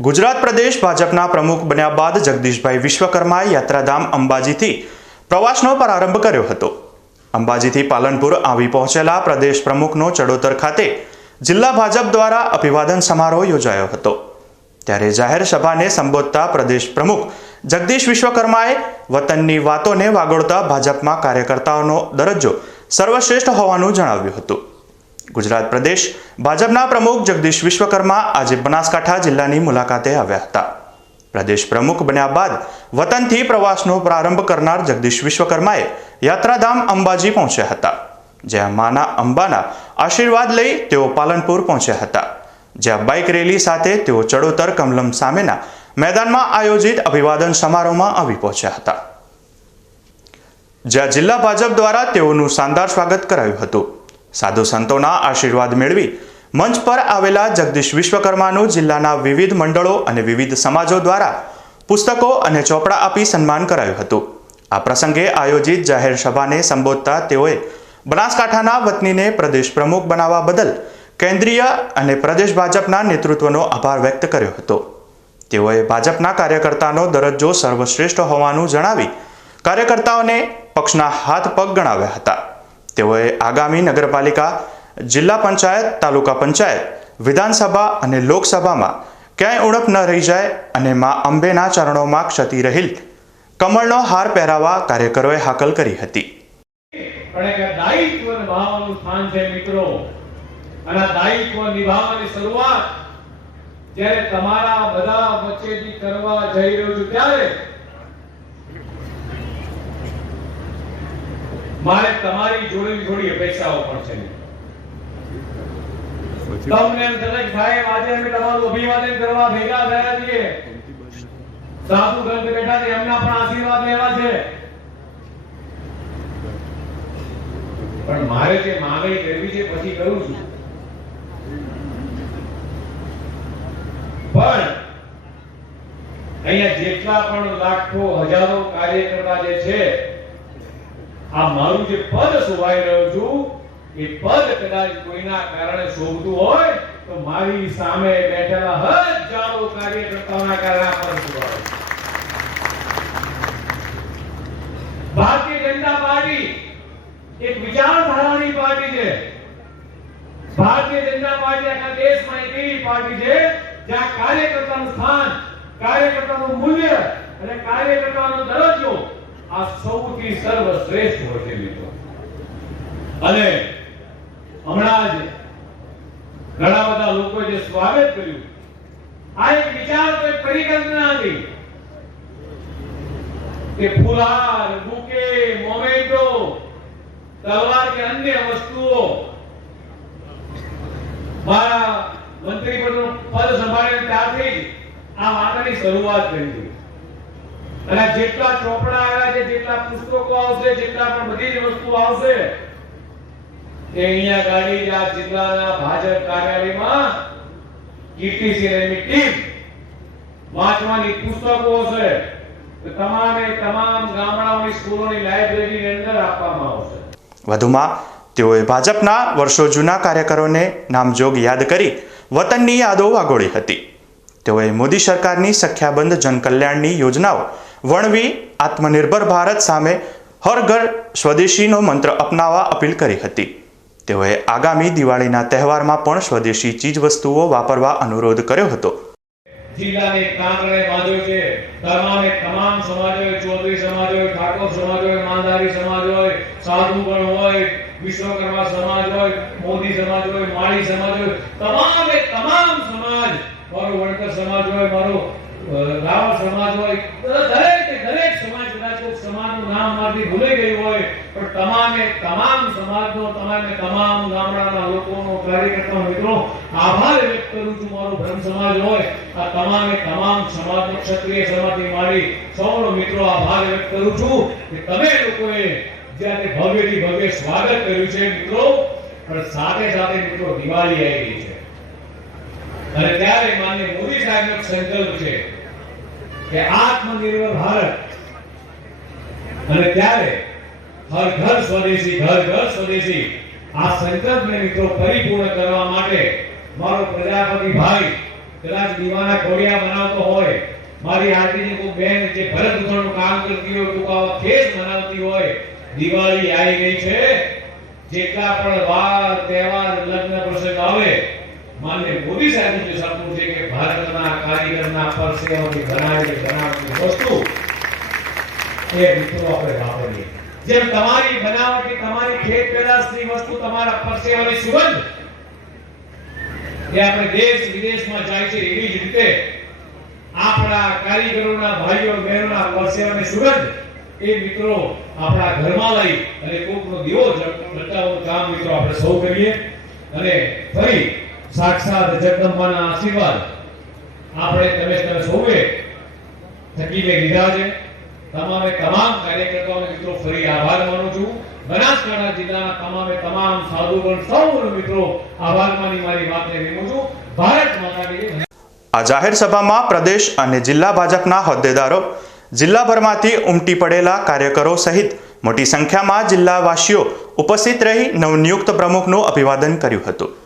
ગુજરાત પ્રદેશ ભાજપના પ્રમુખ બન્યા બાદ જગદીશભાઈ વિશ્વકર્માએ યાત્રાધામ અંબાજીથી પ્રવાસનો પ્રારંભ કર્યો હતો. અંબાજીથી પાલનપુર આવી પહોંચેલા પ્રદેશ પ્રમુખનો ચડોતર ખાતે જિલ્લા ભાજપ દ્વારા અભિવાદન સમારોહ યોજાયો હતો. ત્યારે જાહેર સભાને સંબોધતા પ્રદેશ પ્રમુખ જગદીશ વિશ્વકર્માએ વતનની વાતોને વાગોળતા ભાજપમાં કાર્યકર્તાઓનો દરજ્જો સર્વશ્રેષ્ઠ હોવાનું જણાવ્યું હતું. ગુજરાત પ્રદેશ, ભાજપના પ્રમુખ જગદીશ વિશ્વકર્મા આજે બનાસકાંઠા જિલ્લાની મુલાકાતે આવ્યા હતા. પ્રદેશ પ્રમુખ બન્યા બાદ વતનથી પ્રવાસનો પ્રારંભ કરનાર જગદીશ વિશ્વકર્માએ યાત્રાધામ અંબાજી પહોંચ્યા હતા, જ્યાં માના અંબાના આશીર્વાદ લઈ તેઓ પાલનપુર પહોંચ્યા હતા. જ્યાં બાઇક રેલી સાથે તેઓ ચડોતર કમલમ સામેના મેદાનમાં આયોજિત અભિવાદન સમારોહમાં આવી પહોંચ્યા હતા. જ્યાં જિલ્લા ભાજપ દ્વારા તેઓનું શાનદાર સ્વાગત કરાયું હતું. સાધુ સંતોના આશીર્વાદ મેળવી મંચ પર આવેલા જગદીશ વિશ્વકર્માનું જિલ્લાના વિવિધ મંડળો અને વિવિધ સમાજો દ્વારા પુસ્તકો અને ચોપડા આપી સન્માન કરાયું હતું. આ પ્રસંગે આયોજિત જાહેર સભાને સંબોધતા તેઓએ બનાસકાંઠાના વતનીને પ્રદેશ પ્રમુખ બનાવવા બદલ કેન્દ્રીય અને પ્રદેશ ભાજપના નેતૃત્વનો આભાર વ્યક્ત કર્યો હતો. તેઓએ ભાજપના કાર્યકર્તાનો દરજ્જો સર્વશ્રેષ્ઠ હોવાનું જણાવી કાર્યકર્તાઓને પક્ષના હાથ પગ ગણાવ્યા હતા. તેઓએ આગામી નગરપાલિકા, જિલ્લા પંચાયત, તાલુકા પંચાયત, વિધાનસભા અને લોકસભામાં ક્યાંય ઉણપ ન રહી જાય અને મા અંબેના ચરણોમાં ક્ષતિ રહેલ. કમળનો હાર પહેરાવા કાર્યકરોએ હાકલ કરી હતી. સ્થાન તમારા બધા વચ્ચેથી કરવા જઈ રહ્યું છું, ત્યારે મારે તમારી જોડેલી થોડી અપેક્ષાઓ પણ છે. તમને એમ થતા સાહેબ આજે અમે તમારું અભિવાદન કરવા ભેગા થયા છીએ. સાધુ ગ્રંથ બેઠા છે એમના પણ આશીર્વાદ લેવા છે. પણ મારે જે માંગણી કરવી છે પછી કરું છું. પણ અહીંયા જેટલા પણ લાખો હજારો કાર્યકર્તા જે છે આ મારું જે પદ શોભાઈ રહ્યો છું, એ પદ કદાચ કોઈના કારણે શોભતું હોય, તો મારી સામે બેઠેલા હજારો કાર્યકર્તાઓના કારણે પદ શોભાય. ભારતીય જનતા પાર્ટી એક વિચારધારાની પાર્ટી છે. ભારતીય જનતા પાર્ટી આખા દેશમાં એક એવી પાર્ટી છે જ્યાં કાર્યકર્તાનું સ્થાન, કાર્યકર્તાનું મૂલ્ય અને કાર્યકર્તાનો દરજ્જો આ સૌથી સર્વશ્રેષ્ઠ છે મિત્રો અને હમણાં જ ઘણા બધા લોકો જે સ્વાગત કર્યું, આ એક વિચાર તો પરિકલ્પના હતી કે ફુલાર, બુકે, મોમેન્ટો, તલવાર કે અન્ય વસ્તુઓ મારા મંત્રી પદ સંભાળ્યા ત્યારથી આ વાતની શરૂઆત કરી અને જેટલા ચોપડા આવ્યા છે, જેટલા પુસ્તકો આવશે, જેટલા પણ બધી જ વસ્તુઓ આવશે, એ અહીંયા ગાડી આ જિલ્લાના ભાજપ કાર્યાલયમાં કીર્તિસિંહ એની ટીમ વાંચવાની પુસ્તકો તો તમામે તમામ ગામડાઓની સ્કૂલોની લાઇબ્રેરીની અંદર આપવામાં આવશે. વધુમાં તેઓએ ભાજપના વર્ષો જૂના કાર્યકરોને નામજોગ યાદ કરી વતનની યાદો વાગોળી હતી. તેઓએ મોદી સરકારની સંખ્યાબંધ જનકલ્યાણની યોજનાઓ વણવી આત્મનિર્ભર ભારત સામે હર ઘર સ્વદેશીનો મંત્ર અપનાવવા અપીલ કરી હતી. તેઓએ આગામી દિવાળીના તહેવારમાં પણ સ્વદેશી ચીજવસ્તુઓ વાપરવા અનુરોધ કર્યો હતો. જિલ્લાને કાંકરે બાંધ્યો છે. તમામે તમામ સમાજ હોય ચૌધરી સમાજ હોય ઠાકોર સમાજ હોય માંધારી સમાજ હોય સાધુગણ હોય, વિશ્વકર્મા સમાજ હોય, મોદી સમાજ હોય, માળી સમાજ હોય, તમામે તમામ સમાજ, મારો વણકર સમાજ હોય, મારો અ, રાવળ સમાજ હોય દરેક દરેક સમાજ કદાચ સમાજનું નામ મારથી ભૂલાઈ ગયું હોય પણ તમામે તમામ સમાજનો તમામે તમામ ગામડાના લોકોનો કાર્યકર્તા મિત્રો આભાર વ્યક્ત કરું છું મારો બ્રહ્મ સમાજ હોય આ તમામે તમામ સમાજનો ક્ષત્રિય સમાજથી મારી સૌનો મિત્રો આભાર વ્યક્ત કરું છું કે તમે લોકોએ જ્યારે ભવ્યથી ભવ્ય સ્વાગત કર્યું છે મિત્રો. પણ સાથે સાથે મિત્રો દિવાળી આવી ગઈ છે. અને ત્યારે માન્ય મોદી સાહેબનો સંકલ્પ છે કે આત્મનિર્ભર ભારત. અને ત્યારે હર ઘર સ્વદેશી, ઘર ઘર સ્વદેશી, આ સંકલ્પને મિત્રો પરિપૂર્ણ કરવા માટે મારો પ્રજાપતિ ભાઈ કદાચ દીવાના ઘોડિયા બનાવતો હોય, મારી આરતીની કોઈ બેન જે ભરત ગૂંથણનું કામ કરતી હોય, ટૂંકા ખેસ બનાવતી હોય, દિવાળી આવી ગઈ છે. જેટલા પણ વાર, તહેવાર, લગ્ન પ્રસંગ આવે માનનીય મોદી સાહેબનું જે સપનું છે કે ભારતના કારીગરના પરસેવાથી બનાવેલી બનાવટી વસ્તુ, એ મિત્રો આપણે વાપરીએ. જેમ તમારી બનાવટી, તમારી ખેત પેદાશની વસ્તુ, તમારા પરસેવાની સુગંધ, એ આપણે દેશ વિદેશમાં જાય છે એવી જ રીતે આપણા કારીગરોના ભાઈઓ, બહેનોના પરસેવાની સુગંધ, એ મિત્રો આપણા ઘરમાં લઈ અને કોકનો દીવો જગાવવાનું કામ મિત્રો આપણે સૌ કરીએ. અને ફરી સાક્ષાત જગદંબાના આશીર્વાદ. આપણે તમે તમે સૌએ થકીને લીધા છે. તમામે તમામ કાર્યકર્તાઓને મિત્રો ફરી આભાર માનું છું. બનાસકાંઠા જિલ્લાના તમામે તમામ સાધુગણ સૌનો મિત્રો આભાર માની મારી વાતને વિરમું છું. ભારત માતા આ જાહેર સભામાં પ્રદેશ અને જિલ્લા ભાજપના હોદ્દેદારો, જિલ્લાભરમાંથી ઉમટી પડેલા કાર્યકરો સહિત મોટી સંખ્યામાં જિલ્લાવાસીઓ ઉપસ્થિત રહી નવનિયુક્ત પ્રમુખનું અભિવાદન કર્યું હતું.